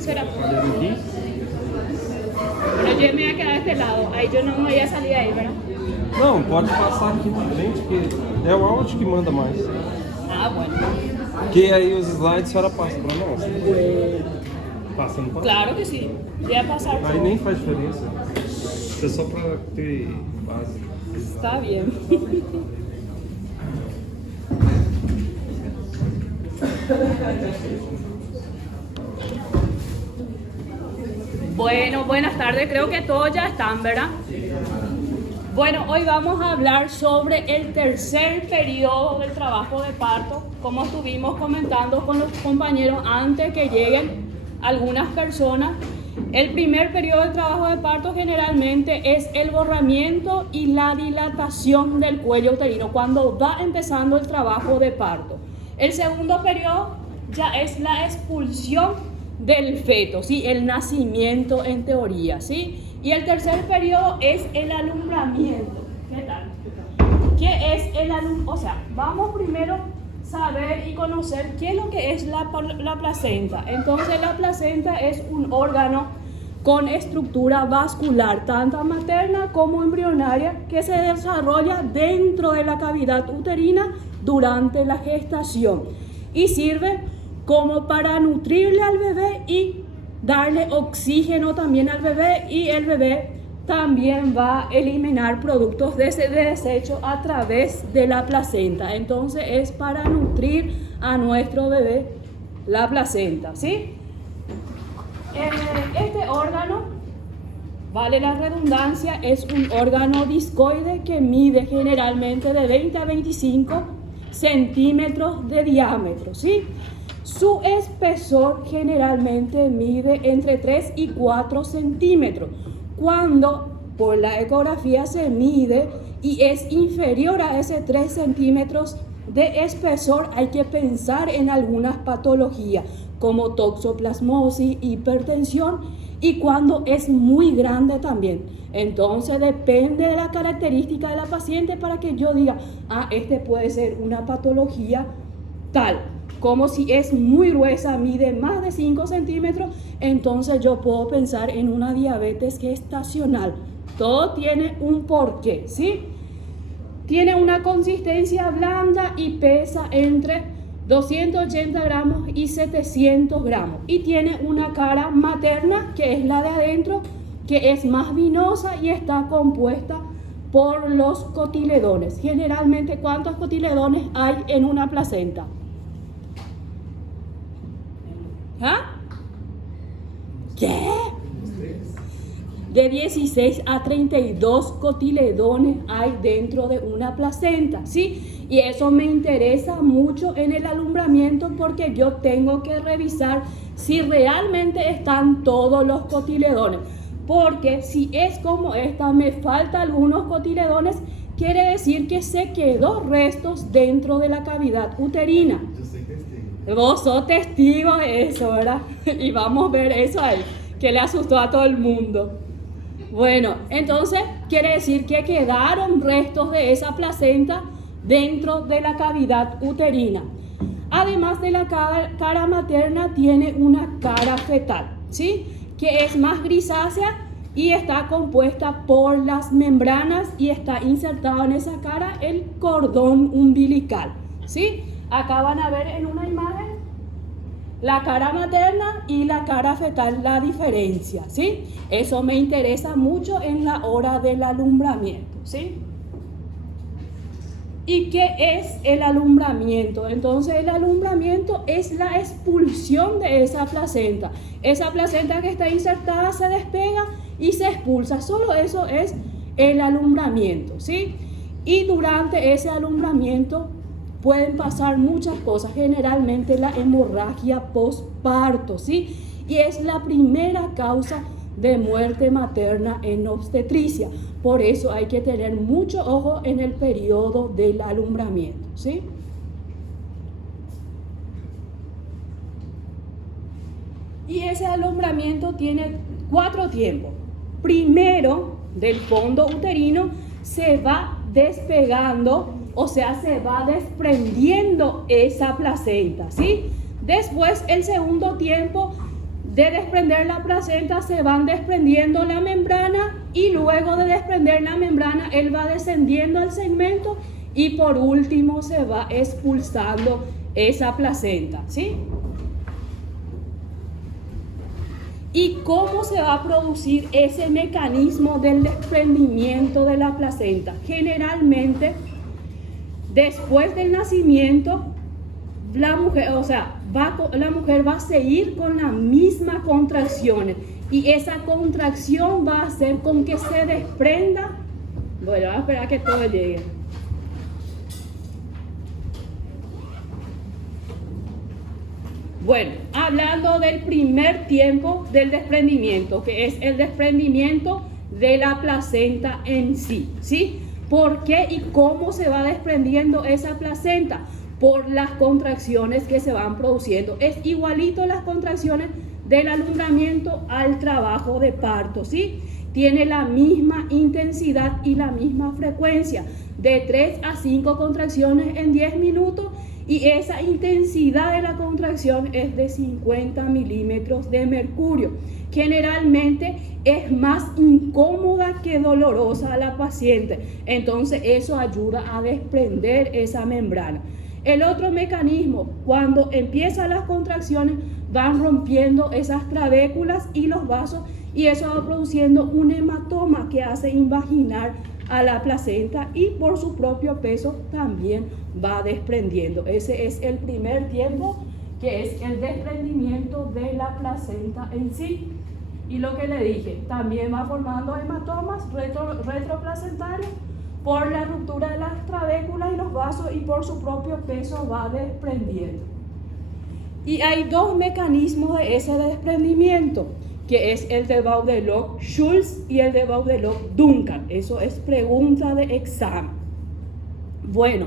será. Pero yo me voy a quedar de este lado, aí eu não ia salir aí, ¿verdad? Não, pode passar aqui na frente, que é o áudio que manda mais. Ah, bueno. Que aí os slides a senhora passa pra nós. Passa, não passa? Claro que sim. Ia passar Aí todo. nem faz diferença. É só pra ter base. Está bien. Bueno, buenas tardes. Creo que todos ya están, ¿verdad? Bueno, hoy vamos a hablar sobre el tercer periodo del trabajo de parto, como estuvimos comentando con los compañeros antes que lleguen algunas personas. El primer periodo del trabajo de parto generalmente es el borramiento y la dilatación del cuello uterino, cuando va empezando el trabajo de parto. El segundo periodo ya es la expulsión del feto, ¿sí? El nacimiento en teoría, ¿sí? Y el tercer periodo es el alumbramiento. ¿Qué tal? ¿Qué es el alumbramiento? O sea, vamos primero a saber y conocer qué es lo que es la placenta. Entonces, la placenta es un órgano con estructura vascular, tanto materna como embrionaria, que se desarrolla dentro de la cavidad uterina durante la gestación y sirve como para nutrirle al bebé y darle oxígeno también al bebé, y el bebé también va a eliminar productos de desecho a través de la placenta. Entonces es para nutrir a nuestro bebé la placenta, ¿sí? Este órgano, vale la redundancia, es un órgano discoide que mide generalmente de 20 a 25 centímetros de diámetro, ¿sí? Su espesor generalmente mide entre 3 y 4 centímetros. Cuando por la ecografía se mide y es inferior a ese 3 centímetros de espesor, hay que pensar en algunas patologías como toxoplasmosis, hipertensión, y cuando es muy grande también. Entonces depende de la característica de la paciente para que yo diga, este puede ser una patología tal. Como si es muy gruesa, mide más de 5 centímetros, entonces yo puedo pensar en una diabetes gestacional. Todo tiene un porqué, ¿sí? Tiene una consistencia blanda y pesa entre 280 gramos y 700 gramos. Y tiene una cara materna, que es la de adentro, que es más vinosa y está compuesta por los cotiledones. Generalmente, ¿cuántos cotiledones hay en una placenta? ¿Qué? De 16 a 32 cotiledones hay dentro de una placenta, ¿sí? Y eso me interesa mucho en el alumbramiento, porque yo tengo que revisar si realmente están todos los cotiledones. Porque si es como esta, me faltan algunos cotiledones, quiere decir que se quedó restos dentro de la cavidad uterina. Vos sos testigo de eso, ¿verdad? Y vamos a ver eso ahí, que le asustó a todo el mundo. Bueno, entonces quiere decir que quedaron restos de esa placenta dentro de la cavidad uterina. Además de la cara materna, tiene una cara fetal, ¿sí? Que es más grisácea y está compuesta por las membranas, y está insertado en esa cara el cordón umbilical, ¿sí? Acá van a ver en una imagen la cara materna y la cara fetal, la diferencia, ¿sí? Eso me interesa mucho en la hora del alumbramiento, ¿sí? ¿Y qué es el alumbramiento? Entonces, el alumbramiento es la expulsión de esa placenta. Esa placenta que está insertada se despega y se expulsa. Solo eso es el alumbramiento, ¿sí? Y durante ese alumbramiento pueden pasar muchas cosas, generalmente la hemorragia postparto, ¿sí? Y es la primera causa de muerte materna en obstetricia. Por eso hay que tener mucho ojo en el periodo del alumbramiento, ¿sí? Y ese alumbramiento tiene 4 tiempos. Primero, del fondo uterino se va despegando, o sea, se va desprendiendo esa placenta, ¿sí? Después, el segundo tiempo, de desprender la placenta se van desprendiendo la membrana y luego de desprender la membrana él va descendiendo al segmento y por último se va expulsando esa placenta, ¿sí? ¿Y cómo se va a producir ese mecanismo del desprendimiento de la placenta? Generalmente, después del nacimiento, la mujer va a seguir con las mismas contracciones y esa contracción va a hacer con que se desprenda. Bueno, vamos a esperar a que todo llegue. Bueno, hablando del primer tiempo del desprendimiento, que es el desprendimiento de la placenta en sí, ¿sí? ¿Por qué y cómo se va desprendiendo esa placenta? Por las contracciones que se van produciendo. Es igualito las contracciones del alumbramiento al trabajo de parto, ¿sí? Tiene la misma intensidad y la misma frecuencia, de 3 a 5 contracciones en 10 minutos. Y esa intensidad de la contracción es de 50 milímetros de mercurio. Generalmente es más incómoda que dolorosa a la paciente. Entonces eso ayuda a desprender esa membrana. El otro mecanismo, cuando empiezan las contracciones, van rompiendo esas trabéculas y los vasos y eso va produciendo un hematoma que hace invaginar a la placenta y por su propio peso también va desprendiendo. Ese es el primer tiempo, que es el desprendimiento de la placenta en sí. Y lo que le dije, también va formando hematomas retroplacentarios por la ruptura de las trabéculas y los vasos y por su propio peso va desprendiendo. Y hay dos mecanismos de ese desprendimiento, que es el de Baudelot-Schulz y el de Baudelot-Duncan. Eso es pregunta de examen. Bueno,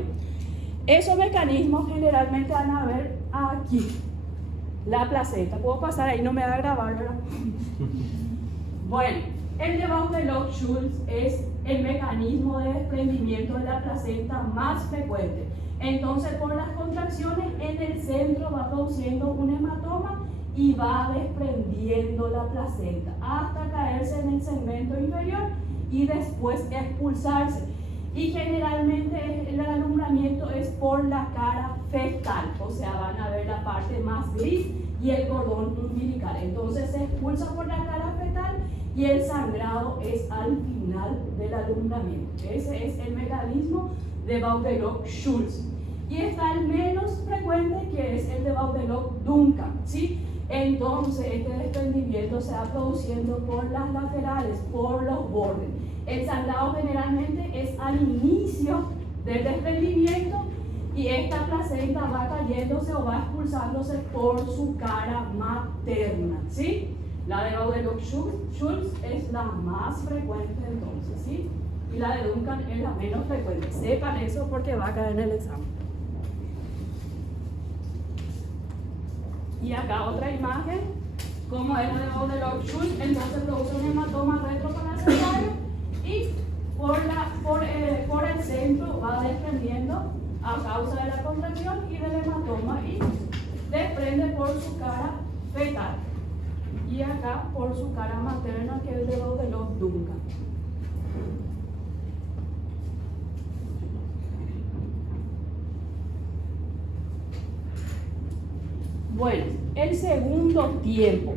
esos mecanismos generalmente van a ver aquí, la placenta. Puedo pasar ahí, no me va a grabar, ¿verdad? Bueno, el de Baudelot-Schulz es el mecanismo de desprendimiento de la placenta más frecuente. Entonces, por las contracciones en el centro va produciendo un hematoma y va desprendiendo la placenta hasta caerse en el segmento inferior y después expulsarse. Y generalmente el alumbramiento es por la cara fetal, o sea, van a ver la parte más gris y el cordón umbilical. Entonces se expulsa por la cara fetal y el sangrado es al final del alumbramiento. Ese es el mecanismo de Baudelot-Schulz. Y está el menos frecuente, que es el de Baudelot-Duncan, ¿sí? Entonces este desprendimiento se va produciendo por las laterales, por los bordes. El sangrado generalmente es al inicio del desprendimiento y esta placenta va cayéndose o va expulsándose por su cara materna, ¿sí? La de Baudelot-Schulz es la más frecuente entonces, ¿sí? Y la de Duncan es la menos frecuente. Sepan eso porque va a caer en el examen. Y acá otra imagen, como es la de Baudelot-Schulz, entonces produce un hematoma retroplacentario y por el centro va desprendiendo a causa de la contracción y del hematoma y desprende por su cara fetal. Y acá por su cara materna, que es de Baudelot-Duncan. Bueno, el segundo tiempo,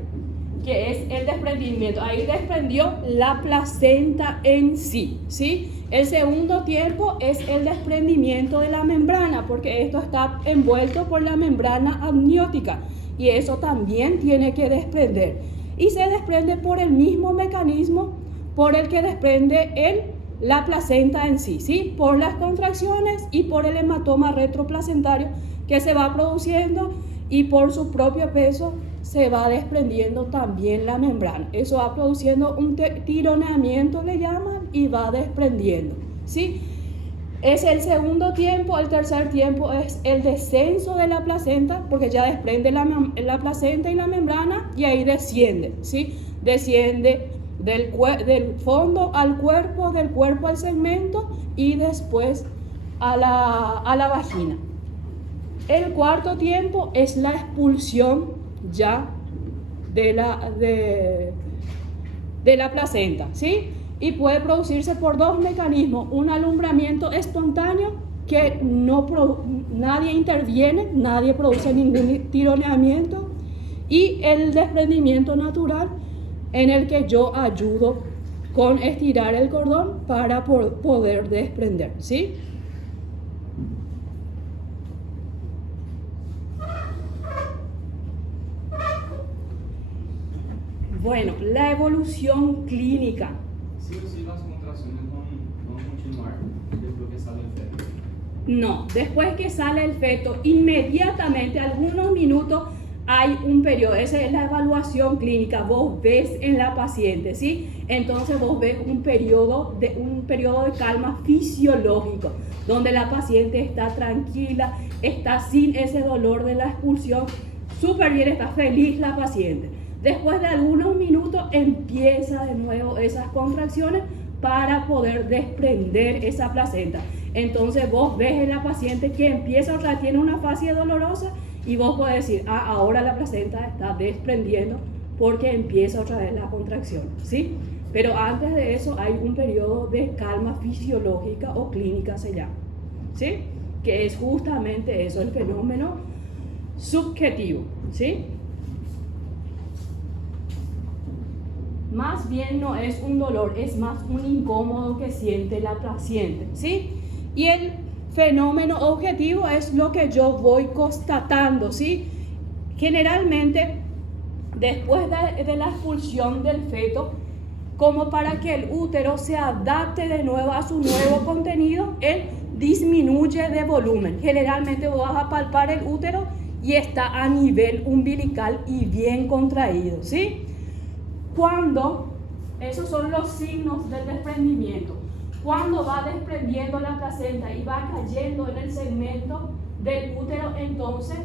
que es el desprendimiento. Ahí desprendió la placenta en sí, ¿sí? El segundo tiempo es el desprendimiento de la membrana, porque esto está envuelto por la membrana amniótica y eso también tiene que desprender. Y se desprende por el mismo mecanismo por el que desprende la placenta en sí, ¿sí? Por las contracciones y por el hematoma retroplacentario que se va produciendo y por su propio peso se va desprendiendo también la membrana. Eso va produciendo un tironeamiento, le llaman, y va desprendiendo, ¿sí? Es el segundo tiempo. El tercer tiempo es el descenso de la placenta, porque ya desprende la placenta y la membrana y ahí desciende, ¿sí? Desciende del fondo al cuerpo, del cuerpo al segmento y después a la vagina. El cuarto tiempo es la expulsión ya de la placenta, ¿sí? Y puede producirse por dos mecanismos: un alumbramiento espontáneo, que nadie interviene, nadie produce ningún tironeamiento, y el desprendimiento natural, en el que yo ayudo con estirar el cordón para poder desprender, ¿sí? Bueno, la evolución clínica. Sí o sí las contracciones van a continuar después que sale el feto. No, después que sale el feto, inmediatamente, algunos minutos, hay un periodo. Esa es la evaluación clínica. Vos ves en la paciente, ¿sí? Entonces vos ves un periodo de calma fisiológico, donde la paciente está tranquila, está sin ese dolor de la expulsión, súper bien, está feliz la paciente. Después de algunos minutos empieza de nuevo esas contracciones para poder desprender esa placenta. Entonces vos ves en la paciente que empieza otra vez, tiene una fase dolorosa, y vos podés decir, ahora la placenta está desprendiendo porque empieza otra vez la contracción, ¿sí? Pero antes de eso hay un periodo de calma fisiológica o clínica, se llama, ¿sí? Que es justamente eso, el fenómeno subjetivo, ¿sí? Más bien no es un dolor, es más un incómodo que siente la paciente, ¿sí? Y el fenómeno objetivo es lo que yo voy constatando, ¿sí? Generalmente, después de la expulsión del feto, como para que el útero se adapte de nuevo a su nuevo contenido, él disminuye de volumen. Generalmente vos vas a palpar el útero y está a nivel umbilical y bien contraído, ¿sí? Esos son los signos del desprendimiento. Cuando va desprendiendo la placenta y va cayendo en el segmento del útero, entonces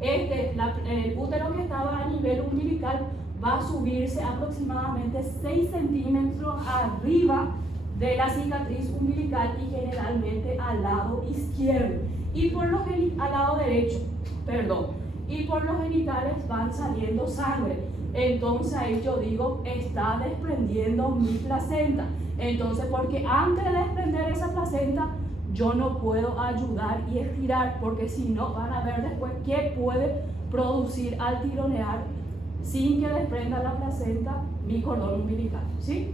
el útero que estaba a nivel umbilical va a subirse aproximadamente 6 centímetros arriba de la cicatriz umbilical, y generalmente al lado izquierdo, y al lado derecho, y por los genitales van saliendo sangre. Entonces ahí yo digo, está desprendiendo mi placenta. Entonces, porque antes de desprender esa placenta, yo no puedo ayudar y estirar, porque si no, van a ver después qué puede producir al tironear sin que desprenda la placenta mi cordón umbilical, ¿sí?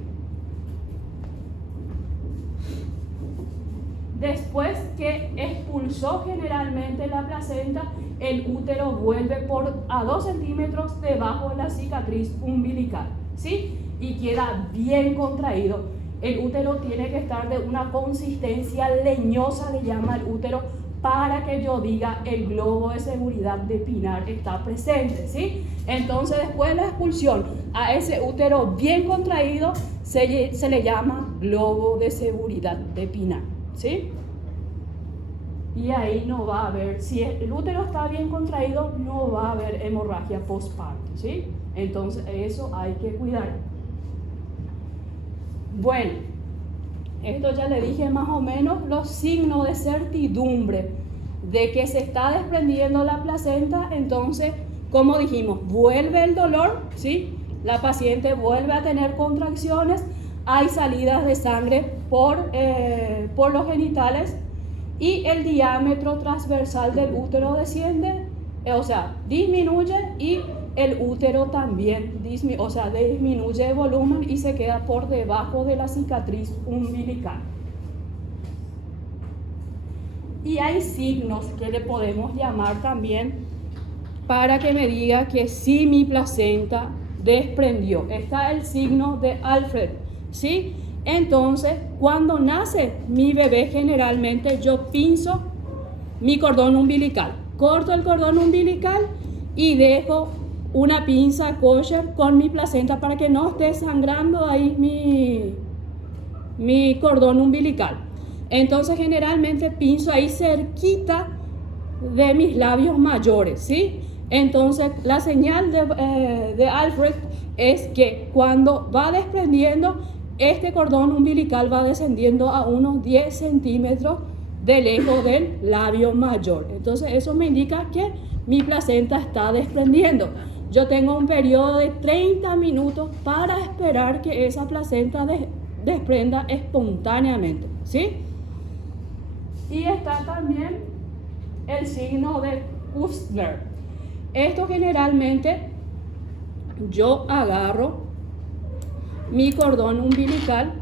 Después que expulsó generalmente la placenta, el útero vuelve a 2 centímetros debajo de la cicatriz umbilical, ¿sí? Y queda bien contraído. El útero tiene que estar de una consistencia leñosa, le llama el útero, para que yo diga el globo de seguridad de Pinar está presente, ¿sí? Entonces, después de la expulsión, a ese útero bien contraído se le llama globo de seguridad de Pinar, ¿sí? Y ahí no va a haber, si el útero está bien contraído, no va a haber hemorragia postparto, ¿sí? Entonces, eso hay que cuidar. Bueno, esto ya le dije más o menos los signos de certidumbre de que se está desprendiendo la placenta. Entonces, como dijimos, vuelve el dolor, ¿sí? La paciente vuelve a tener contracciones, hay salidas de sangre por los genitales, y el diámetro transversal del útero desciende, disminuye, y el útero también disminuye de volumen y se queda por debajo de la cicatriz umbilical. Y hay signos que le podemos llamar también para que me diga que sí, mi placenta desprendió. Está el signo de Alfred, ¿sí? Entonces, cuando nace mi bebé, generalmente yo pinzo mi cordón umbilical, corto el cordón umbilical y dejo una pinza kosher con mi placenta para que no esté sangrando ahí mi cordón umbilical. Entonces, generalmente pinzo ahí cerquita de mis labios mayores, ¿sí? Entonces, la señal de Alfred es que cuando va desprendiendo, este cordón umbilical va descendiendo a unos 10 centímetros de lejos del labio mayor. Entonces, eso me indica que mi placenta está desprendiendo. yo tengo un periodo de 30 minutos para esperar que esa placenta desprenda espontáneamente, ¿sí? Y está también el signo de Kussner. Esto generalmente yo agarro mi cordón umbilical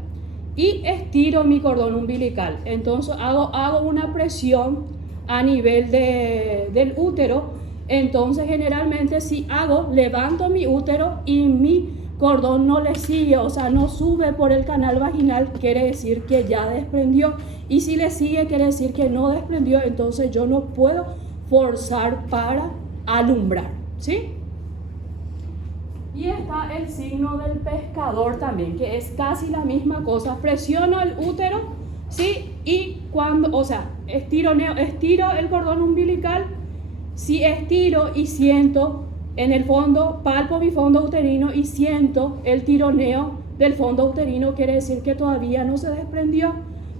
y estiro mi cordón umbilical. Entonces hago una presión a nivel del útero. Entonces generalmente si levanto mi útero y mi cordón no le sigue, o sea, no sube por el canal vaginal, quiere decir que ya desprendió. Y si le sigue, quiere decir que no desprendió. Entonces yo no puedo forzar para alumbrar, ¿sí? Y está el signo del pescador también, que es casi la misma cosa. Presiono el útero, ¿sí? Y cuando, o sea, estiro el cordón umbilical. Si estiro y siento en el fondo, palpo mi fondo uterino y siento el tironeo del fondo uterino, quiere decir que todavía no se desprendió.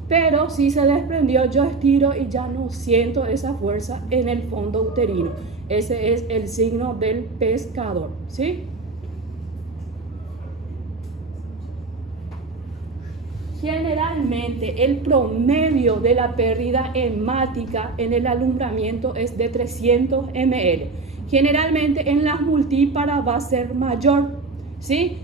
Pero si se desprendió, yo estiro y ya no siento esa fuerza en el fondo uterino. Ese es el signo del pescador, ¿sí? Generalmente el promedio de la pérdida hemática en el alumbramiento es de 300 ml. Generalmente en las multíparas va a ser mayor, ¿sí?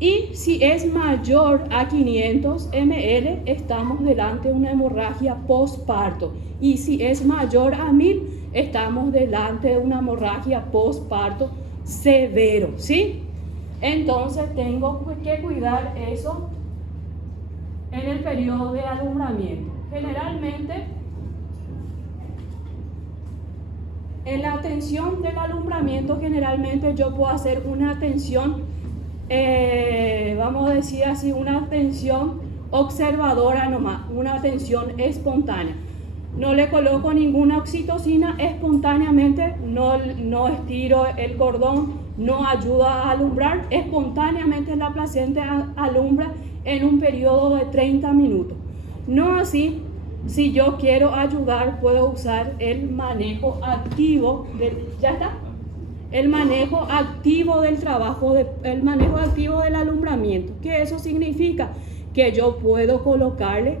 Y si es mayor a 500 ml, estamos delante de una hemorragia postparto. Y si es mayor a 1000, estamos delante de una hemorragia postparto severo, ¿sí? Entonces tengo que cuidar eso en el periodo de alumbramiento. Generalmente, en la atención del alumbramiento, generalmente yo puedo hacer una atención, vamos a decir así, una atención observadora nomás, una atención espontánea. No le coloco ninguna oxitocina espontáneamente, no estiro el cordón, no ayuda a alumbrar. Espontáneamente la placenta alumbra en un periodo de 30 minutos. No así, si yo quiero ayudar, puedo usar el manejo activo el manejo activo del trabajo, el manejo activo del alumbramiento. ¿Qué eso significa? Que yo puedo colocarle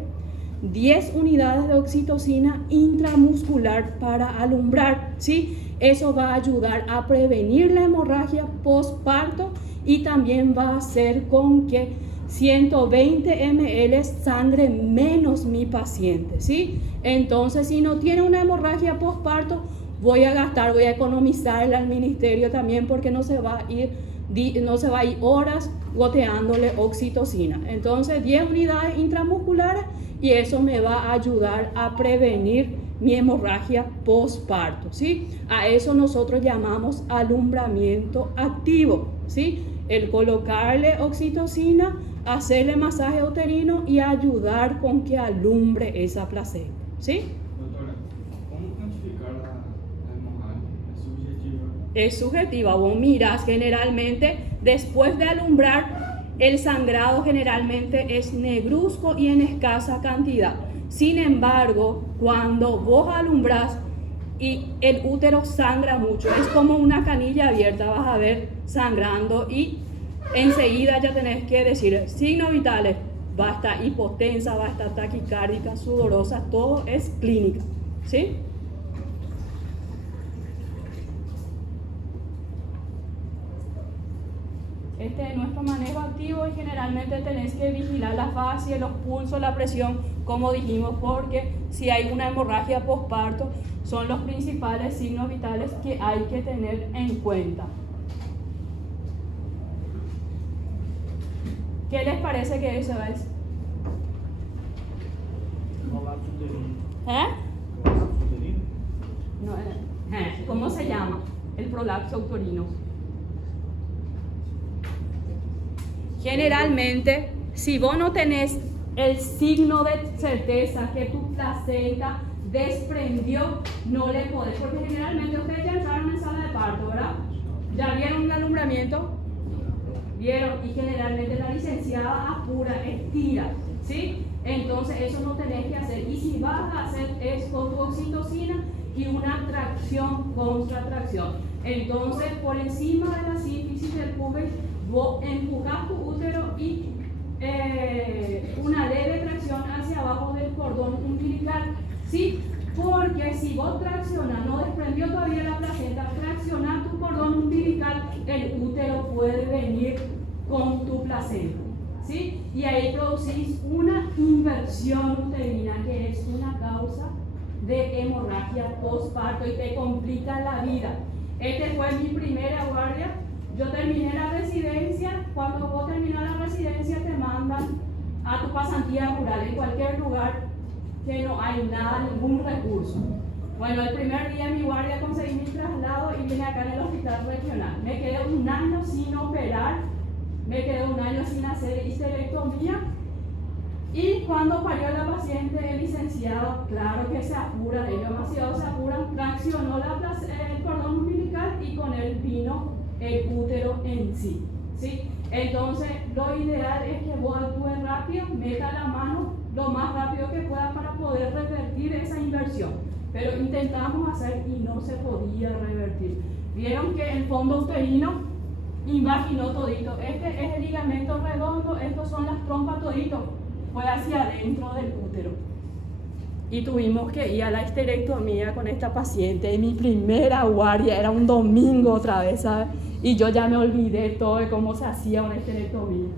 10 unidades de oxitocina intramuscular para alumbrar, ¿sí? Eso va a ayudar a prevenir la hemorragia postparto y también va a hacer con que 120 ml sangre menos mi paciente, ¿sí? Entonces, si no tiene una hemorragia postparto, voy a economizarle al ministerio también, porque no se va a ir horas goteándole oxitocina. Entonces, 10 unidades intramusculares y eso me va a ayudar a prevenir mi hemorragia postparto, ¿sí? A eso nosotros llamamos alumbramiento activo, ¿sí? El colocarle oxitocina, hacerle masaje uterino y ayudar con que alumbre esa placenta, ¿sí? Doctora, ¿cómo cuantificar la hemorragia? ¿Es subjetiva? Es subjetiva. Vos mirás generalmente, después de alumbrar, el sangrado generalmente es negruzco y en escasa cantidad. Sin embargo, cuando vos alumbrás y el útero sangra mucho, es como una canilla abierta, vas a ver sangrando y enseguida ya tenés que decir signos vitales, va a estar hipotensa, va a estar taquicárdica, sudorosa, todo es clínica, ¿sí? Este es nuestro manejo activo y generalmente tenés que vigilar la fascia, los pulsos, la presión, como dijimos, porque si hay una hemorragia postparto, son los principales signos vitales que hay que tener en cuenta. ¿Qué les parece que eso es? ¿Cómo se llama? El prolapso uterino. Generalmente, si vos no tenés el signo de certeza que tu placenta desprendió, no le podés, porque generalmente ustedes ya entraron en sala de parto, ¿verdad? ¿Ya vieron un alumbramiento? ¿Vieron? Y generalmente la licenciada apura, estira, ¿sí? Entonces eso no tenés que hacer. Y si vas a hacer es con tu oxitocina, y una tracción contra tracción. Entonces, por encima de la sínfisis del pubis, vos empujás tu útero y una leve tracción hacia abajo del cordón umbilical, ¿sí? Porque si vos traccionas, no desprendió todavía la placenta, traccionas tu cordón umbilical, el útero puede venir con tu placenta, ¿sí? Y ahí producís una inversión uterina, que es una causa de hemorragia postparto y te complica la vida. Este fue mi primera guardia. Yo terminé la residencia. Cuando vos terminas la residencia te mandan a tu pasantía rural en cualquier lugar que no hay nada, ningún recurso. Bueno, el primer día de mi guardia conseguí mi traslado y vine acá en el hospital regional. Me quedé un año sin operar, me quedé un año sin hacer histerectomía. Y cuando parió la paciente, el licenciado, claro que se apuran, ellos demasiado se apuran, traccionó el cordón umbilical y con él vino el útero en sí, ¿sí? Entonces, lo ideal es que vos actúes rápido, meta la mano lo más rápido que pueda para poder revertir esa inversión. Pero intentamos hacer y no se podía revertir. Vieron que el fondo uterino invaginó todito. Este es el ligamento redondo, estos son las trompas todito. Fue hacia adentro del útero. Y tuvimos que ir a la histerectomía con esta paciente. Mi primera guardia era un domingo otra vez, ¿sabes? Y yo ya me olvidé todo de cómo se hacía una histerectomía.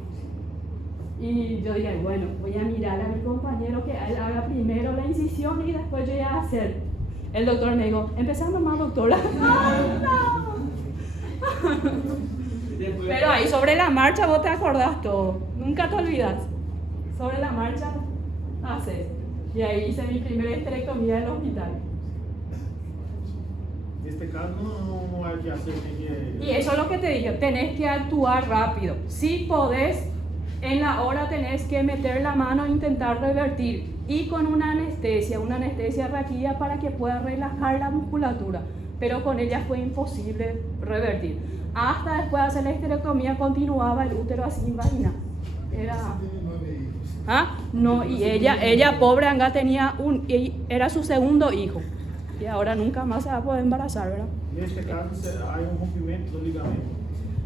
Y yo dije, bueno, voy a mirar a mi compañero que él haga primero la incisión y después yo ya a hacer. El doctor me dijo, empezamos más, doctora. ¡Ay, no! Pero ahí sobre la marcha vos te acordás todo. Nunca te olvidas. Sobre la marcha haces. Y ahí hice mi primera histerectomía en el hospital. En este caso no hay que hacer que... Y eso es lo que te dije, tenés que actuar rápido. Si podés, en la hora tenés que meter la mano e intentar revertir. Y con una anestesia raquídea para que pueda relajar la musculatura. Pero con ella fue imposible revertir. Hasta después de hacer la histerectomía continuaba el útero así invaginal. No, y ella pobre anga tenía era su segundo hijo. Y ahora nunca más se va a poder embarazar, ¿verdad? En este caso hay un rompimiento del ligamento.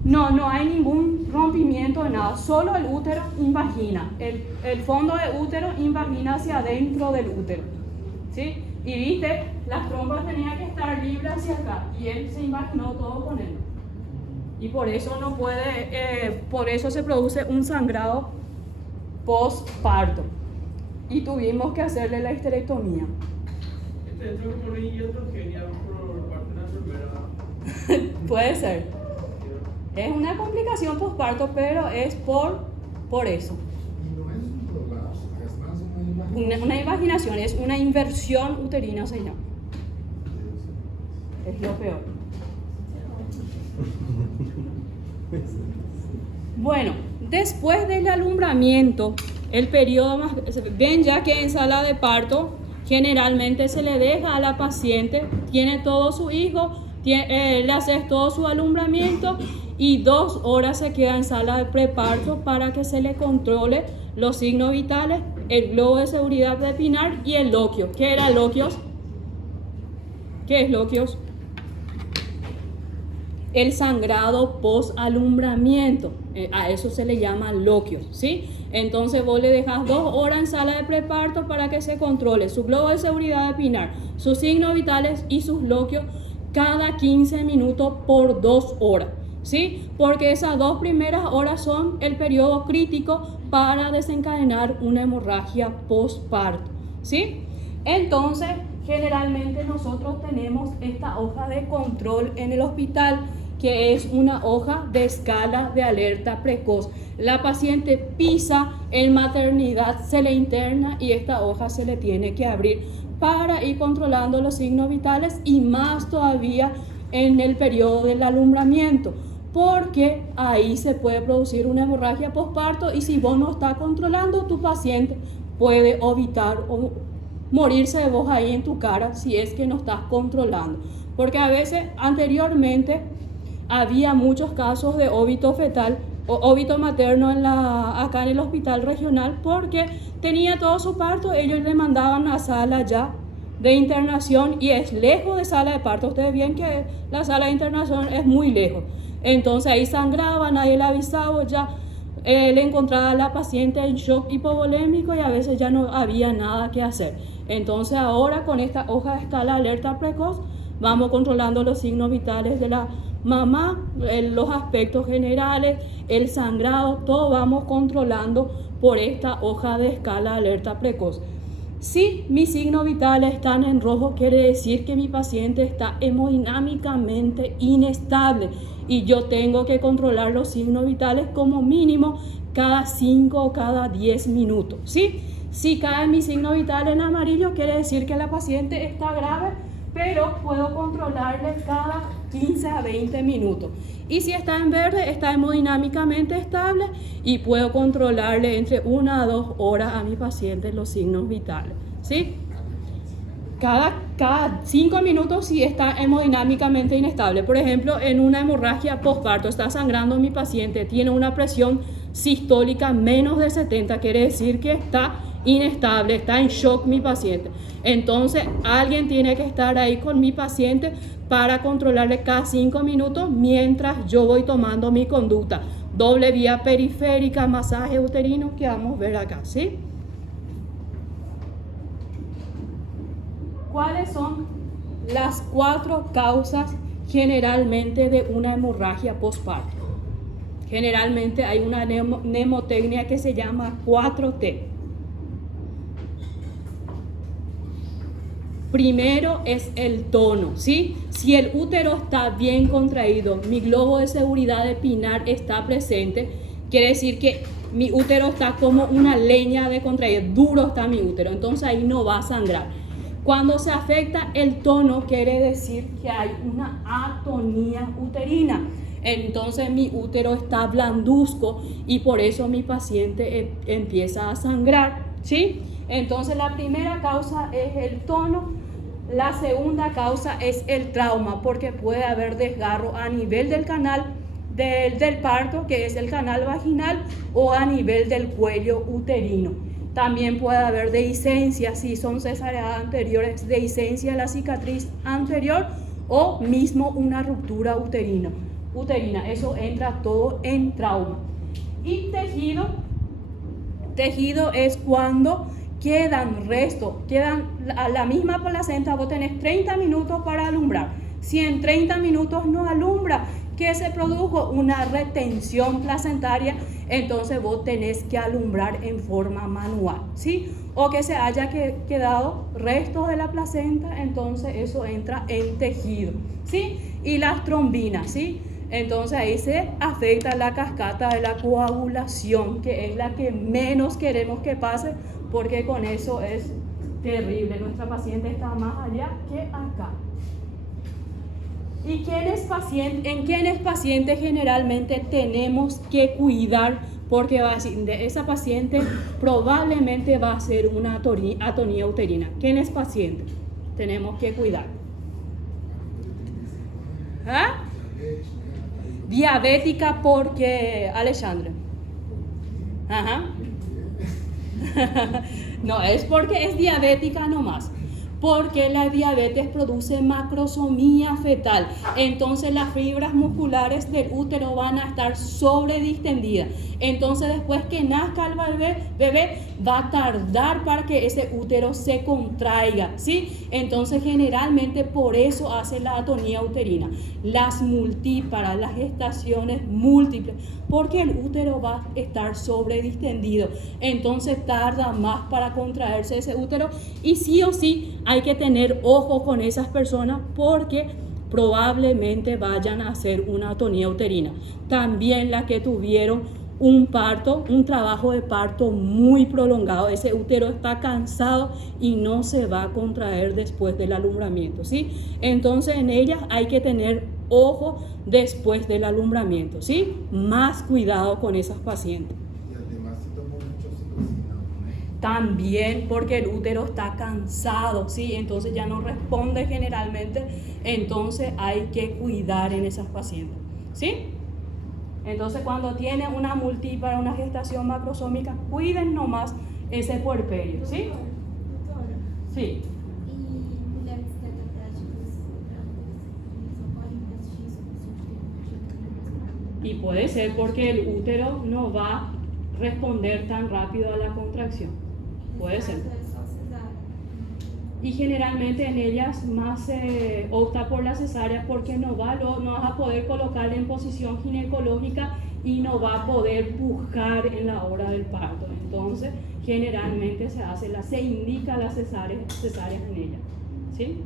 No hay ningún rompimiento de nada, solo el útero invagina. El fondo de útero invagina hacia adentro del útero, ¿sí? Y viste, las trompas tenían que estar libres hacia acá y él se imaginó todo con él. Y por eso no puede, por eso se produce un sangrado postparto. Y tuvimos que hacerle la histerectomía. Esto es como una iatrogenia por parte de la enfermera. Puede ser. Es una complicación postparto, pero es por eso. No es un prolapso, es más una imaginación. Una invaginación, es una inversión uterina, se llama. Es lo peor. Bueno, después del alumbramiento, el periodo más... Ven ya que en sala de parto generalmente se le deja a la paciente, tiene todo su hijo, le haces todo su alumbramiento y 2 horas se queda en sala de preparto para que se le controle los signos vitales, el globo de seguridad de Pinar y el loquio. ¿Qué era loquios? ¿Qué es loquios? El sangrado post-alumbramiento, a eso se le llama loquios, ¿sí? Entonces vos le dejas 2 horas en sala de preparto para que se controle su globo de seguridad de Pinar, sus signos vitales y sus loquios cada 15 minutos por 2 horas, ¿sí? Porque esas 2 primeras horas son el periodo crítico para desencadenar una hemorragia postparto, ¿sí? Entonces, generalmente nosotros tenemos esta hoja de control en el hospital, que es una hoja de escala de alerta precoz. La paciente pisa en maternidad, se le interna y esta hoja se le tiene que abrir para ir controlando los signos vitales y más todavía en el periodo del alumbramiento, porque ahí se puede producir una hemorragia postparto y si vos no estás controlando, tu paciente puede ovitar o morirse de vos ahí en tu cara si es que no estás controlando. Porque a veces anteriormente había muchos casos de óbito fetal o óbito materno acá en el hospital regional porque tenía todo su parto, ellos le mandaban a sala ya de internación y es lejos de sala de parto. Ustedes ven que la sala de internación es muy lejos. Entonces ahí sangraba, nadie le avisaba, ya le encontraba a la paciente en shock hipovolémico y a veces ya no había nada que hacer. Entonces ahora con esta hoja de escala alerta precoz vamos controlando los signos vitales de la mamá, los aspectos generales, el sangrado, todo vamos controlando por esta hoja de escala alerta precoz. Si mis signos vitales están en rojo, quiere decir que mi paciente está hemodinámicamente inestable y yo tengo que controlar los signos vitales como mínimo cada 5 o cada 10 minutos, ¿sí? Si cae mi signo vital en amarillo, quiere decir que la paciente está grave, pero puedo controlarle cada 15 a 20 minutos. Y si está en verde, está hemodinámicamente estable y puedo controlarle entre 1 a 2 horas a mi paciente los signos vitales, ¿sí? Cada 5 minutos si está hemodinámicamente inestable. Por ejemplo, en una hemorragia postparto está sangrando mi paciente, tiene una presión sistólica menos de 70, quiere decir que está inestable, está en shock mi paciente. Entonces alguien tiene que estar ahí con mi paciente para controlarle cada 5 minutos mientras yo voy tomando mi conducta. Doble vía periférica, masaje uterino que vamos a ver acá, ¿sí? ¿Cuáles son las 4 causas generalmente de una hemorragia postparto? Generalmente hay una mnemotecnia que se llama 4T. Primero es el tono, ¿sí? Si el útero está bien contraído, mi globo de seguridad de Pinar está presente, quiere decir que mi útero está como una leña de contraído, duro está mi útero, entonces ahí no va a sangrar. Cuando se afecta el tono, quiere decir que hay una atonía uterina. Entonces mi útero está blanduzco y por eso mi paciente empieza a sangrar, ¿sí? Entonces la primera causa es el tono. La segunda causa es el trauma, porque puede haber desgarro a nivel del canal del parto, que es el canal vaginal, o a nivel del cuello uterino. También puede haber dehiscencia, si son cesáreas anteriores, dehiscencia de la cicatriz anterior o mismo una ruptura uterina. Eso entra todo en trauma. Y tejido es cuando quedan restos, la misma placenta, vos tenés 30 minutos para alumbrar. Si en 30 minutos no alumbra, ¿qué se produjo? Una retención placentaria, entonces vos tenés que alumbrar en forma manual, ¿sí? O que se haya quedado restos de la placenta, entonces eso entra en tejido, ¿sí? Y las trombinas, ¿sí? Entonces ahí se afecta la cascata de la coagulación, que es la que menos queremos que pase, porque con eso es terrible. Nuestra paciente está más allá que acá. ¿Y en quiénes pacientes generalmente tenemos que cuidar? Porque de esa paciente probablemente va a ser una atonía uterina. ¿Quiénes pacientes tenemos que cuidar? ¿Ah? Diabética porque, Alexandre. Ajá. No, es porque es diabética nomás. Porque la diabetes produce macrosomía fetal. Entonces las fibras musculares del útero van a estar sobredistendidas. Entonces después que nazca el bebé va a tardar para que ese útero se contraiga, ¿sí? Entonces generalmente por eso hace la atonía uterina. Las multíparas, las gestaciones múltiples, porque el útero va a estar sobredistendido. Entonces tarda más para contraerse ese útero y sí o sí hay que tener ojo con esas personas porque probablemente vayan a hacer una atonía uterina. También las que tuvieron un trabajo de parto muy prolongado, ese útero está cansado y no se va a contraer después del alumbramiento, ¿sí? Entonces en ellas hay que tener ojo después del alumbramiento, ¿sí? Más cuidado con esas pacientes. Y además se tomó mucho citocina. También porque el útero está cansado, ¿sí? Entonces ya no responde generalmente, entonces hay que cuidar en esas pacientes, ¿sí? Entonces cuando tiene una multípara, una gestación macrosómica, cuiden nomás ese puerperio, ¿sí? Doctora, Sí. y Y puede ser porque el útero no va a responder tan rápido a la contracción. Puede ser. Y generalmente en ellas más se opta por la cesárea porque no vas a poder colocarle en posición ginecológica y no va a poder pujar en la hora del parto. Entonces, generalmente se indica las cesáreas en ella. ¿Sí?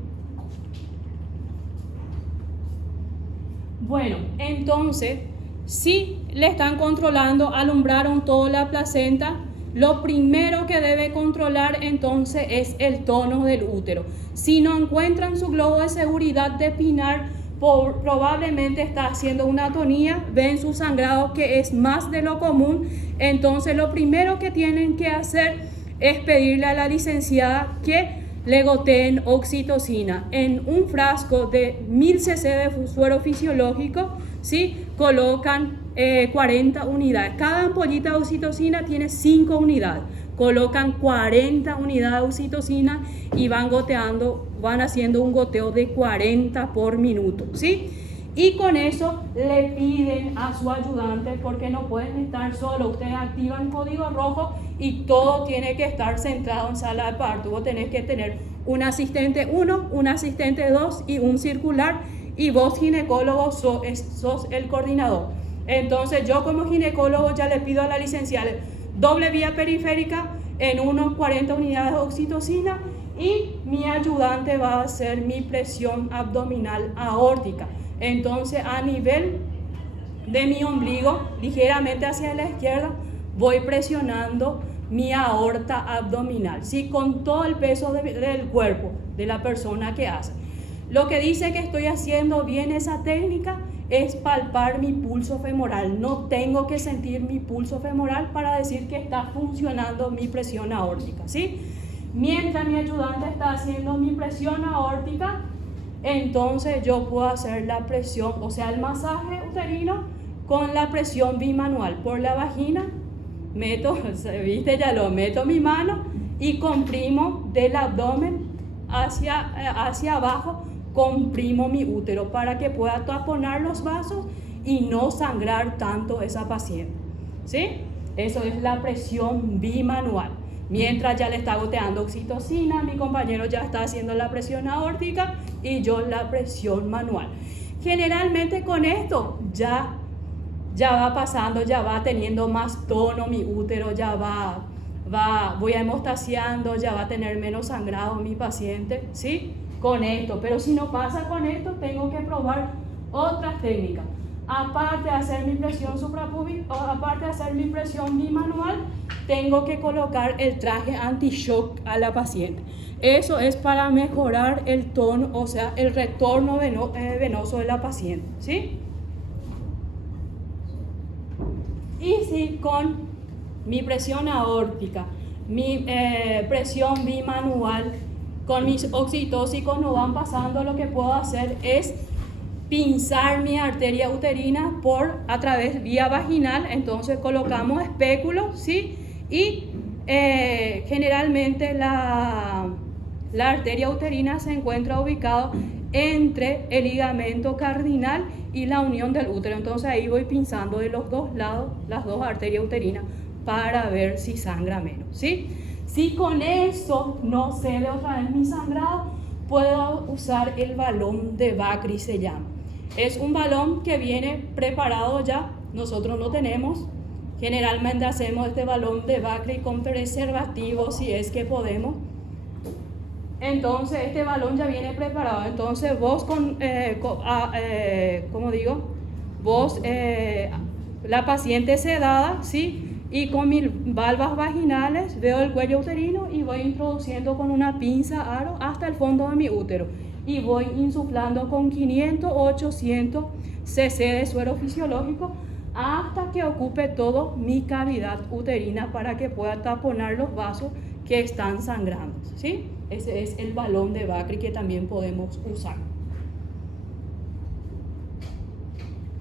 Bueno, entonces, si le están controlando, alumbraron toda la placenta, lo primero que debe controlar entonces es el tono del útero. Si no encuentran su globo de seguridad de Pinar, probablemente está haciendo una atonía, ven su sangrado que es más de lo común. Entonces lo primero que tienen que hacer es pedirle a la licenciada que le goteen oxitocina. En un frasco de 1000 cc de suero fisiológico, ¿sí? Colocan 40 unidades. Cada ampollita de oxitocina tiene 5 unidades. Colocan 40 unidades de oxitocina y van haciendo un goteo de 40 por minuto, ¿sí? Y con eso le piden a su ayudante, porque no pueden estar solo. Ustedes activan código rojo y todo tiene que estar centrado en sala de parto. Vos tenés que tener un asistente 1, un asistente 2 y un circular. Y vos, ginecólogo, sos el coordinador. Entonces yo como ginecólogo ya le pido a la licenciada doble vía periférica en unos 40 unidades de oxitocina, y mi ayudante va a hacer mi presión abdominal aórtica. Entonces a nivel de mi ombligo, ligeramente hacia la izquierda, voy presionando mi aorta abdominal, ¿sí? Con todo el peso del cuerpo de la persona que hace. Lo que dice que estoy haciendo bien esa técnica es palpar mi pulso femoral. No tengo que sentir mi pulso femoral para decir que está funcionando mi presión aórtica, ¿sí? Mientras mi ayudante está haciendo mi presión aórtica, entonces yo puedo hacer la presión, o sea, el masaje uterino con la presión bimanual por la vagina. Meto mi mano y comprimo del abdomen hacia abajo, comprimo mi útero para que pueda taponar los vasos y no sangrar tanto esa paciente, ¿sí? Eso es la presión bimanual. Mientras ya le está goteando oxitocina, mi compañero ya está haciendo la presión aórtica y yo la presión manual. Generalmente con esto ya va pasando, ya va teniendo más tono mi útero, voy hemostasiando, ya va a tener menos sangrado mi paciente, ¿sí? Con esto. Pero si no pasa con esto, tengo que probar otras técnicas. Aparte de hacer mi presión suprapúbica, o aparte de hacer mi presión bimanual, tengo que colocar el traje anti-shock a la paciente. Eso es para mejorar el tono, o sea, el retorno venoso de la paciente, ¿sí? Y si con mi presión aórtica, mi presión bimanual, con mis oxitóxicos no van pasando, lo que puedo hacer es pinzar mi arteria uterina a través vía vaginal. Entonces colocamos espéculos, ¿sí? Y generalmente la arteria uterina se encuentra ubicada entre el ligamento cardinal y la unión del útero. Entonces ahí voy pinzando de los dos lados las dos arterias uterinas para ver si sangra menos, ¿sí? Si con eso no cede otra vez mi sangrado, puedo usar el balón de Bakri, se llama. Es un balón que viene preparado ya, nosotros no tenemos. Generalmente hacemos este balón de Bakri con preservativo si es que podemos. Entonces este balón ya viene preparado. Entonces vos la paciente sedada, ¿sí? Y con mis valvas vaginales veo el cuello uterino y voy introduciendo con una pinza aro hasta el fondo de mi útero. Y voy insuflando con 500 o 800 cc de suero fisiológico hasta que ocupe toda mi cavidad uterina para que pueda taponar los vasos que están sangrando, ¿sí? Ese es el balón de Bakri que también podemos usar.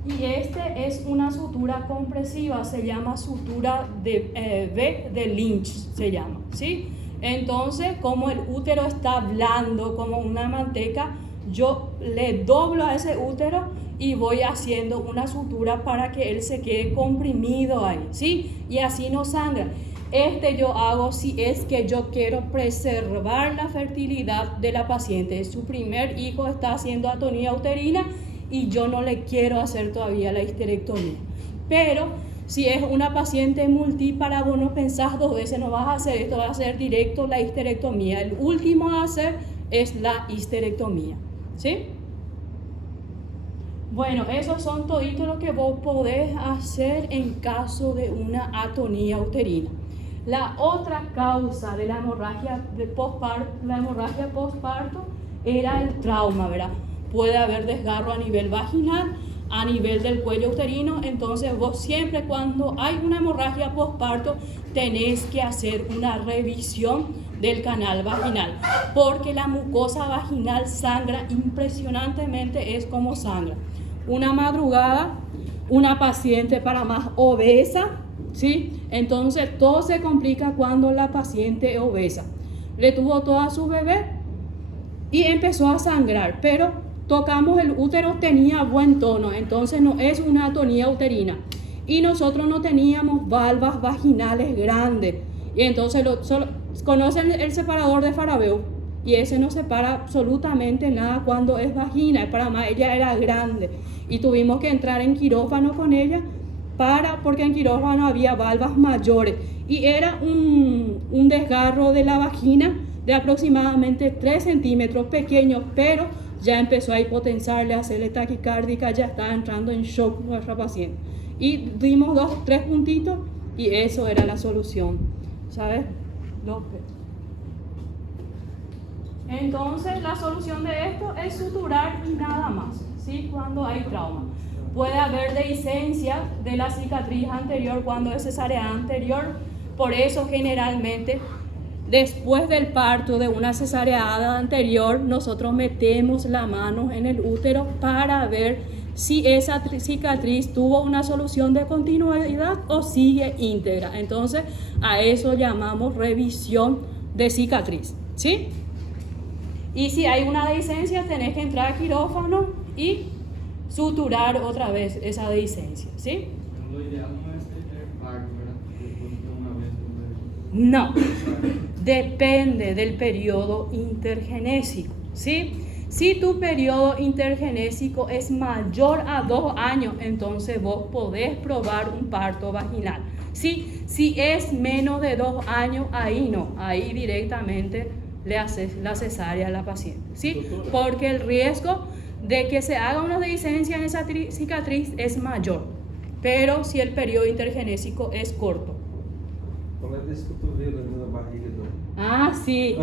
Y este es una sutura compresiva, se llama sutura de Lynch, se llama, ¿sí? Entonces, como el útero está blando como una manteca, yo le doblo a ese útero y voy haciendo una sutura para que él se quede comprimido ahí, ¿sí? Y así no sangra. Yo hago si es que yo quiero preservar la fertilidad de la paciente. Su primer hijo está haciendo atonía uterina y yo no le quiero hacer todavía la histerectomía. Pero si es una paciente multípara, vos no pensás dos veces, no vas a hacer esto, vas a hacer directo la histerectomía. El último a hacer es la histerectomía, ¿sí? Bueno, esos son toditos lo que vos podés hacer en caso de una atonía uterina. La otra causa de la hemorragia postparto era el trauma, ¿verdad? Puede haber desgarro a nivel vaginal, a nivel del cuello uterino. Entonces vos siempre cuando hay una hemorragia postparto tenés que hacer una revisión del canal vaginal, porque la mucosa vaginal sangra impresionantemente, es como sangra. Una madrugada, una paciente para más obesa, ¿sí? Entonces todo se complica cuando la paciente es obesa. Le tuvo toda su bebé y empezó a sangrar, pero tocamos el útero, tenía buen tono, entonces no es una atonía uterina. Y nosotros no teníamos valvas vaginales grandes. Y entonces conocen el separador de Farabeu, y ese no separa absolutamente nada cuando es vagina. Para más, ella era grande y tuvimos que entrar en quirófano con ella porque en quirófano había valvas mayores y era un desgarro de la vagina de aproximadamente 3 centímetros, pequeño, pero ya empezó a hipotensarle, a hacerle taquicárdica, ya estaba entrando en shock nuestra paciente. Y dimos 2-3 puntitos y eso era la solución, ¿sabes, López? Entonces la solución de esto es suturar y nada más, ¿sí? Cuando hay trauma. Puede haber dehiscencia de la cicatriz anterior cuando es cesárea anterior. Por eso generalmente después del parto de una cesárea anterior nosotros metemos la mano en el útero para ver si esa cicatriz tuvo una solución de continuidad o sigue íntegra. Entonces a eso llamamos revisión de cicatriz, ¿sí? Y si hay una dehiscencia tenés que entrar a quirófano y suturar otra vez esa dehiscencia, ¿sí? Lo ideal no es tener parto, ¿verdad? Después de una vez. No, depende del periodo intergenésico, ¿sí? Si tu periodo intergenésico es mayor a 2 años, entonces vos podés probar un parto vaginal, ¿sí? Si es menos de 2 años, ahí no, ahí directamente le haces la cesárea a la paciente, ¿sí? Porque el riesgo de que se haga una dehiscencia en esa cicatriz es mayor, pero si el periodo intergenésico es corto. Qual é desse cotovelo ali na barriga do... Ah, sí,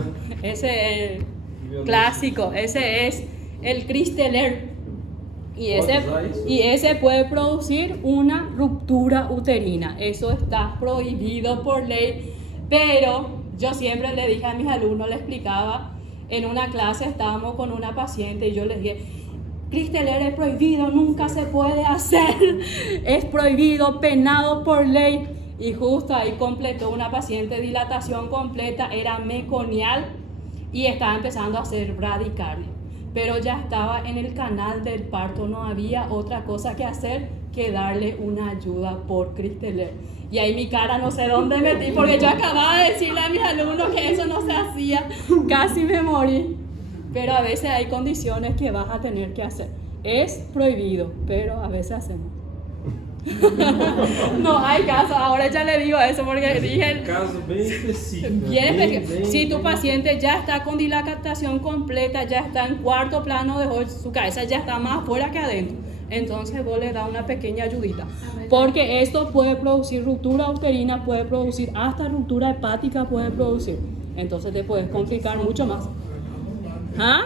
ese es clásico, ese es el Cristeler. Y ese puede producir una ruptura uterina. Eso está prohibido por ley, pero yo siempre le dije a mis alumnos, le explicaba, en una clase estábamos con una paciente y yo les dije, Cristeler es prohibido, nunca se puede hacer, es prohibido, penado por ley. Y justo ahí completó una paciente dilatación completa, era meconial y estaba empezando a hacer bradicardia, pero ya estaba en el canal del parto, no había otra cosa que hacer que darle una ayuda por Cristeler. Y ahí mi cara no sé dónde metí, porque yo acababa de decirle a mis alumnos que eso no se hacía, casi me morí. Pero a veces hay condiciones que vas a tener que hacer. Es prohibido, pero a veces hacemos. No hay caso, ahora ya le digo eso porque dije Caso bem específico. si tu paciente ya está con dilatación completa, ya está en cuarto plano de Hodge, su cabeza ya está más afuera que adentro, entonces vos le das una pequeña ayudita, porque esto puede producir ruptura uterina, puede producir hasta ruptura hepática, puede producir, entonces te puedes complicar mucho más. ¿Ah?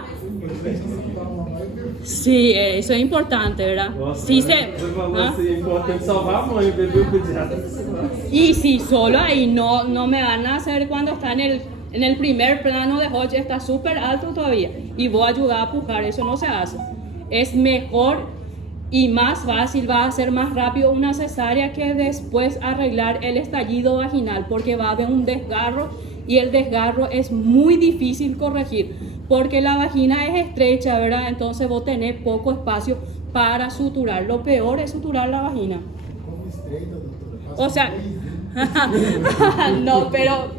Sí, eso es importante, ¿verdad? Nossa, Sí você falou assim, é importante salvar a mãe, bebê o pediatra. Y si solo ahí no me van a hacer cuando está en el primer plano de Hodge, está súper alto todavía, y voy a ayudar a pujar, eso no se hace. Es mejor y más fácil, va a ser más rápido una cesárea que después arreglar el estallido vaginal, porque va a haber un desgarro y el desgarro es muy difícil corregir, porque la vagina es estrecha, ¿verdad? Entonces vos tenés poco espacio para suturar. Lo peor es suturar la vagina. Como estreita, doutora. Passa O sea, 3 dias. no, pero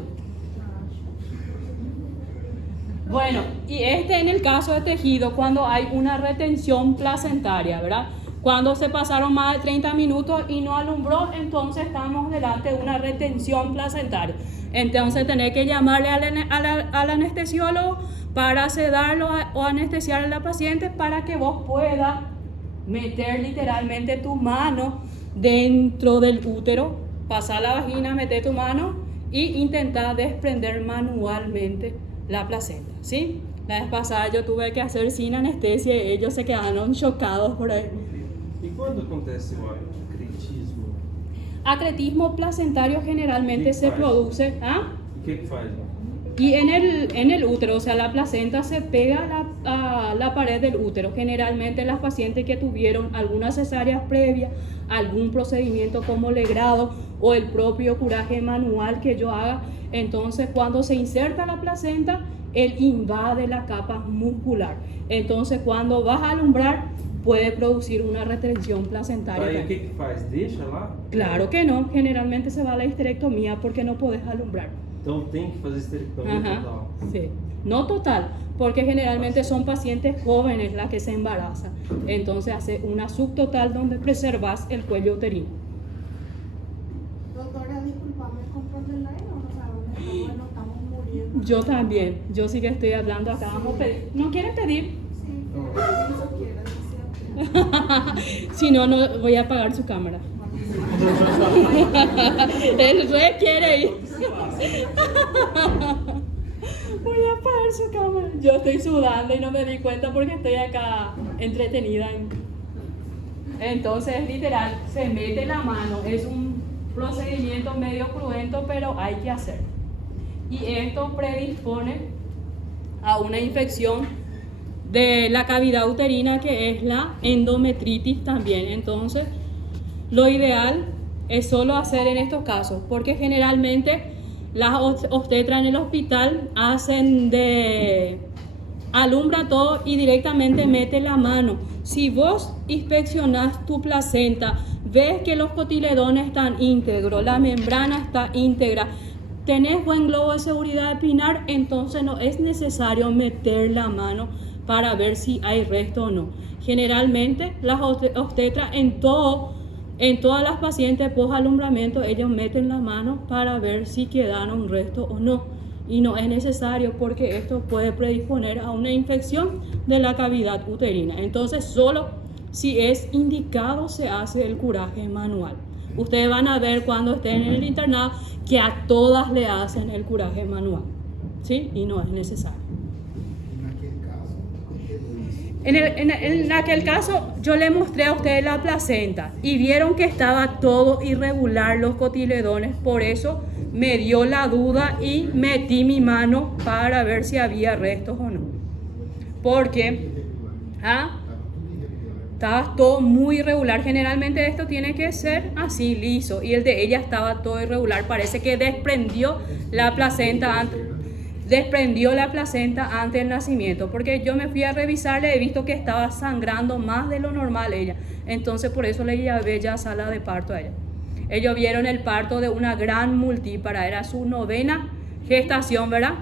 bueno, y en el caso de tejido, cuando hay una retención placentaria, ¿verdad? Cuando se pasaron más de 30 minutos y no alumbró, entonces estamos delante de una retención placentaria. Entonces tenés que llamarle al anestesiólogo para sedarlo o anestesiar a la paciente para que vos puedas meter literalmente tu mano dentro del útero, pasar la vagina, meter tu mano e intentar desprender manualmente la placenta, ¿sí? La vez pasada yo tuve que hacer sin anestesia y ellos se quedaron chocados por ahí. E quando acontece o acretismo? Acretismo placentario generalmente se produce, ¿ah? O que faz? Y en el útero, o sea, la placenta se pega a la pared del útero. Generalmente las pacientes que tuvieron alguna cesárea previa, algún procedimiento como legrado o el propio curaje manual que yo haga, entonces cuando se inserta la placenta, él invade la capa muscular. Entonces cuando vas a alumbrar, puede producir una retención placentaria. Aí o también. que faz? Deixa lá? Claro que no, generalmente se va a la histerectomía porque no podés alumbrar. Então tem que fazer esterectomia Ajá, total. sí. No total, porque generalmente son pacientes jóvenes las que se embarazan. Entonces hace una subtotal donde preservas el cuello uterino. Doctora, disculpame, ¿comprende el aire o no sabemos? Bueno, estamos muriendo. Yo también, yo sí que estoy hablando acá. Vamos a pedir. ¿No quieren pedir? Sí, que eso quiera, decía. Si no, no voy a apagar su cámara. Él re quiere ir. Voy a apagar su cámara. Yo estoy sudando y no me di cuenta porque estoy acá entretenida. Entonces, literal, se mete la mano. Es un procedimiento medio cruento, pero hay que hacer. Y esto predispone a una infección de la cavidad uterina, que es la endometritis también. Entonces, lo ideal es solo hacer en estos casos, porque generalmente las obstetras en el hospital alumbra todo y directamente mete la mano. Si vos inspeccionás tu placenta, ves que los cotiledones están íntegros, la membrana está íntegra, tenés buen globo de seguridad epinar, entonces no es necesario meter la mano para ver si hay resto o no. Generalmente las obstetras en todas las pacientes post alumbramiento, ellos meten la mano para ver si quedaron resto o no. Y no es necesario porque esto puede predisponer a una infección de la cavidad uterina. Entonces, solo si es indicado se hace el curaje manual. Ustedes van a ver cuando estén en el internado que a todas le hacen el curaje manual, ¿sí? Y no es necesario. Naquele caso, como que isso? En aquel caso yo le mostré a ustedes la placenta y vieron que estaba todo irregular los cotiledones, por eso me dio la duda y metí mi mano para ver si había restos o no. Porque estaba todo muy irregular. Generalmente esto tiene que ser así, liso, y el de ella estaba todo irregular. Parece que desprendió la placenta antes del nacimiento, porque yo me fui a revisarle, he visto que estaba sangrando más de lo normal ella. Entonces por eso le llevé ya a sala de parto a ella. Ellos vieron el parto de una gran multípara, era su 9ª gestación, ¿verdad?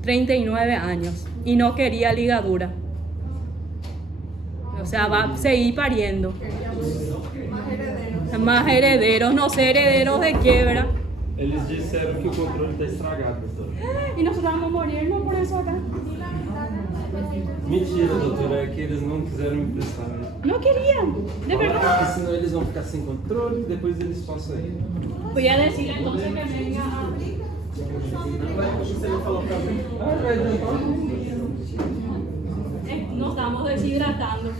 39 años y no quería ligadura. O sea, va a seguir pariendo. Más herederos, no sé herederos de qué, ¿verdad? Eles disseram que o controle está estragado, doutora. Y nosotros vamos a morirnos por eso acá. Mentira, doutora, é que eles não quiseram me emprestar. No querían, de verdad. Porque senão eles vão ficar sem controle e depois eles passam aí. Voy a decir entonces que venga a... Nos estamos deshidratando.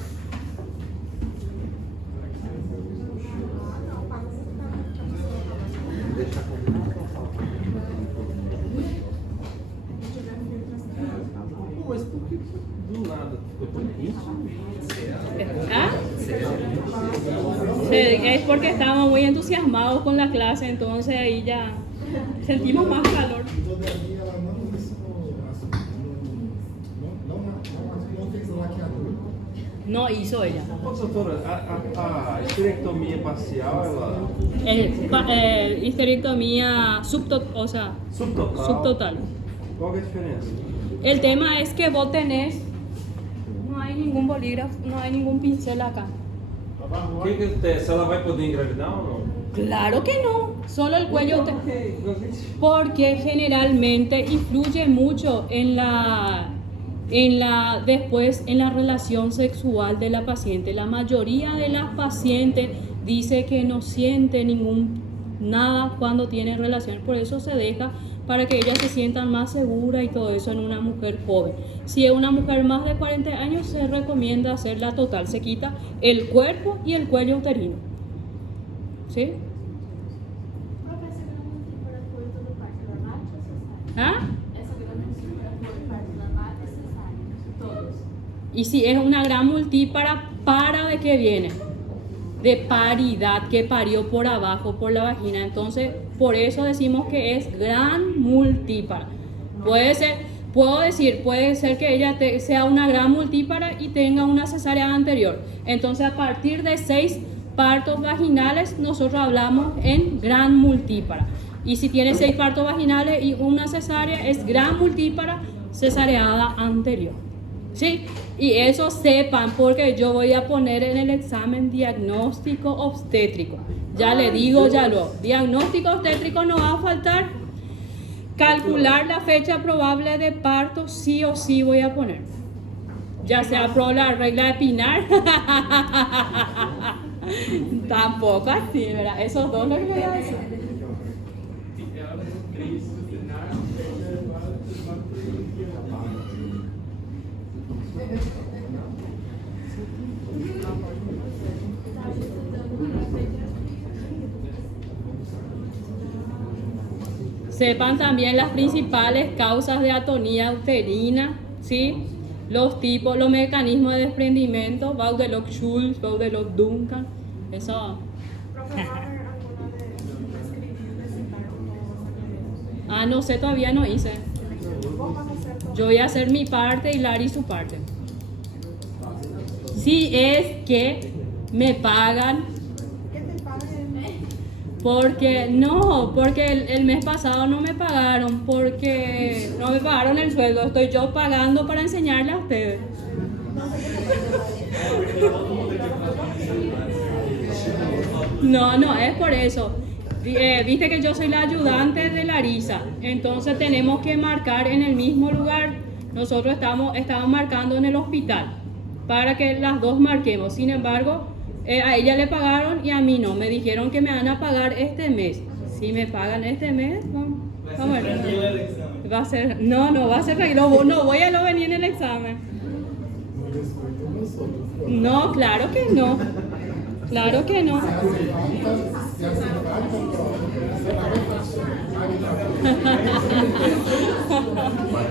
Mas por que do nada ficou tão quente? ¿Ah? Es porque estábamos muy entusiasmados con la clase, entonces ahí ya sentimos más calor. Todavia, ela não fez laqueadura. No hizo ella. Doutora, a histerectomia parcial, ela Histerectomía subtotal. subtotal. Qual que é a diferença? El tema es que vos tenés, no hay ningún bolígrafo, no hay ningún pincel acá. Papá, O não que vai. que acontece? Ela vai poder engravidar ou não? Claro que no, solo el cuello te... Ok. Porque generalmente influye mucho después en la relación sexual de la paciente. La mayoría de las pacientes dice que no siente nada cuando tienen relaciones, por eso se deja para que ellas se sientan más seguras y todo eso en una mujer joven. Si es una mujer más de 40 años, se recomienda hacer la total, se quita el cuerpo y el cuello uterino. ¿Sí? Profe, essa grama multípara foi todo parte normal ou cesárea? ¿Ah? Essa grama multípara foi parte normal ou cesárea? Todos. Y si es una gran multípara, ¿para de qué viene? De paridad, que parió por abajo, por la vagina. Entonces, por eso decimos que es gran multípara. Puede ser que ella sea una gran multípara y tenga una cesárea anterior. Entonces, a partir de 6 partos vaginales, nosotros hablamos en gran multípara. Y si tiene 6 partos vaginales y una cesárea, es gran multípara cesareada anterior. ¿Sí? Y eso sepan porque yo voy a poner en el examen diagnóstico obstétrico. Ya le digo, ya lo. Diagnóstico obstétrico no va a faltar. Calcular la fecha probable de parto, sí o sí voy a poner. Ya sea por la regla de Pinar. Tampoco así, ¿verdad? Esos dos lo que voy a decir. Sepan también las principales causas de atonía uterina, ¿sí? Los tipos, los mecanismos de desprendimiento, Baudelock-Schulz, Baudelock-Duncan, eso. Profe, ¿va a haber alguna de escribir, de sentar o sacar? No sé, todavía no hice. Vos vas a hacer todo. Yo voy a hacer mi parte y Lari su parte. Si es que me pagan, ¿Qué te paguen? porque el mes pasado no me pagaron, porque no me pagaron el sueldo, estoy yo pagando para enseñarle a ustedes. No, es por eso. Viste que yo soy la ayudante de Larisa, entonces tenemos que marcar en el mismo lugar. Nosotros estamos marcando en el hospital para que las dos marquemos. Sin embargo, a ella le pagaron y a mí no. Me dijeron que me van a pagar este mes. Si me pagan este mes, vamos a ver. Va a ser, no va a ser tranquilo. No voy a venir en el examen. No, claro que no. Claro que no. Se hace falta,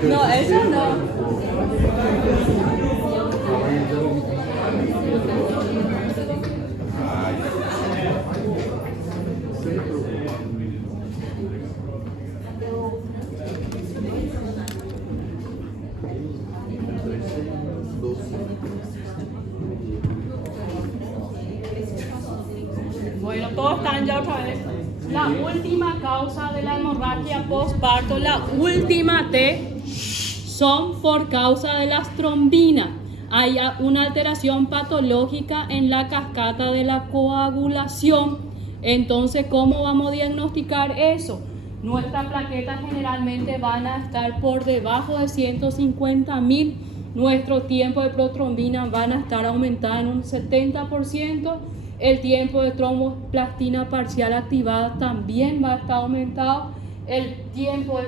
No, eso no. Bueno, todos están ya otra vez. La última causa de la hemorragia postparto, la última T, son por causa de las trombinas. Hay una alteración patológica en la cascada de la coagulación. Entonces, ¿cómo vamos a diagnosticar eso? Nuestras plaquetas generalmente van a estar por debajo de 150.000. Nuestro tiempo de protrombina van a estar aumentado en un 70%. El tiempo de tromboplastina parcial activada también va a estar aumentado. El tiempo de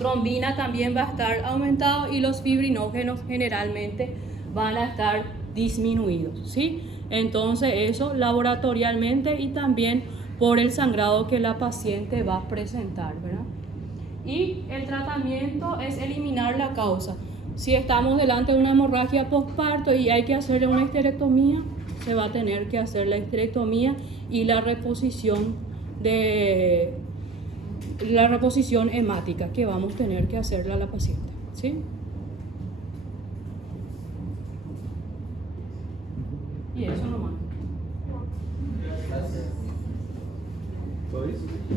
trombina también va a estar aumentado y los fibrinógenos generalmente van a estar disminuidos, ¿sí? Entonces eso laboratorialmente y también por el sangrado que la paciente va a presentar, ¿verdad? Y el tratamiento es eliminar la causa. Si estamos delante de una hemorragia postparto y hay que hacerle una histerectomía, se va a tener que hacer la histerectomía y la reposición hemática que vamos a tener que hacerle a la paciente, ¿sí? Y eso nomás.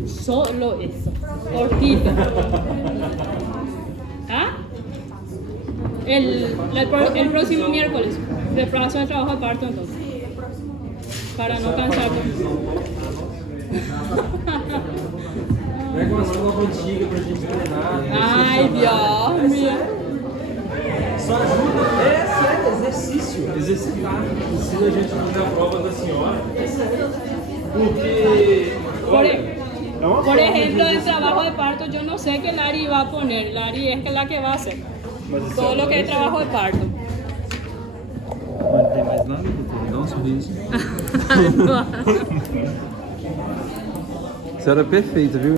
Solo eso. Cortito. ¿Ah? El próximo miércoles. Reemplazo de trabajo de parto entonces. Sí, el próximo. Para no cansarme. Pega umas roupas antigas pra gente treinar. Ay, Dios mío. Só ajuda, é sério, exercício. Exercitar. Ensina a gente a fazer a prova da senhora. Porque. Por ejemplo, el trabajo de parto, yo no sé qué Lari va a poner. Lari es la que va a hacer. Todo lo que es trabajo de parto. Não tem mais nada, doutor. Dá um sorriso. A senhora é perfeita, viu?